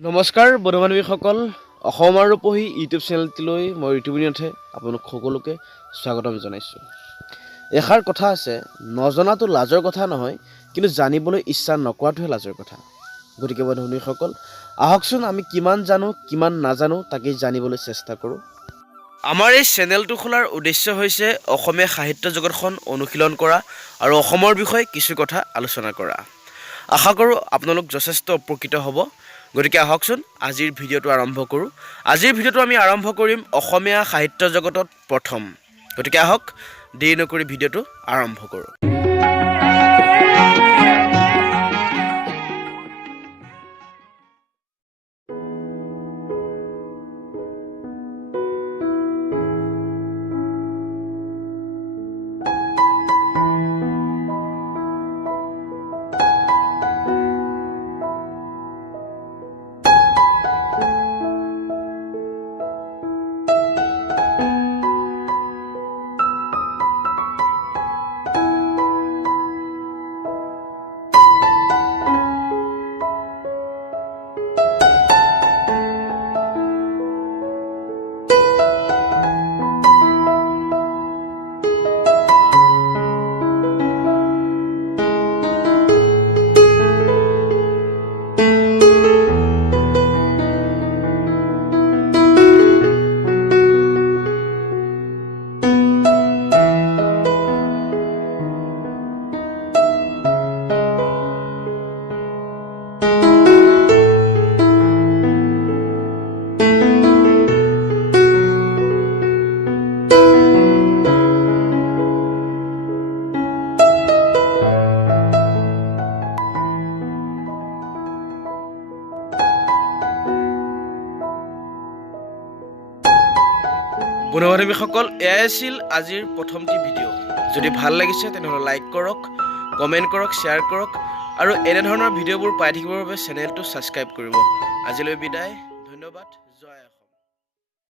নমস্কাৰ বন্ধু বান্ধৱীসকল, অসমৰ ৰূপহী ইউটিউব চেনেলটিলৈ মই ঋতুবিনাথে আপোনালোক সকলোকে স্বাগতম জনাইছোঁ। এষাৰ কথা আছে, নজনাটো লাজৰ কথা নহয়, কিন্তু জানিবলৈ ইচ্ছা নকৰাটোহে লাজৰ কথা। গতিকে বন্ধু বান্ধৱীসকল, আহকচোন আমি কিমান জানো কিমান নাজানো তাকেই জানিবলৈ চেষ্টা কৰোঁ। আমাৰ এই চেনেলটো খোলাৰ উদ্দেশ্য হৈছে অসমীয়া সাহিত্য জগতখন অনুশীলন কৰা আৰু অসমৰ বিষয়ে কিছু কথা আলোচনা কৰা। আশা কৰোঁ আপোনালোক যথেষ্ট উপকৃত হ'ব। গতিকে আহকচোন আজিৰ ভিডিঅ'টো আৰম্ভ কৰোঁ। আজিৰ ভিডিঅ'টো আমি আৰম্ভ কৰিম অসমীয়া সাহিত্য জগতত প্ৰথম। গতিকে আহক দেৰি নকৰি ভিডিঅ'টো আৰম্ভ কৰোঁ। বন্ধু বান্ধৱীসকল, এয়াই আছিল আজিৰ প্ৰথমটি ভিডিঅ'। যদি ভাল লাগিছে তেনেহ'লে লাইক কৰক, কমেণ্ট কৰক, শ্বেয়াৰ কৰক আৰু এনেধৰণৰ ভিডিঅ'বোৰ পাই থাকিবৰ বাবে চেনেলটো ছাবস্ক্ৰাইব কৰিব। আজিলৈ বিদায়, ধন্যবাদ, জয় অসম।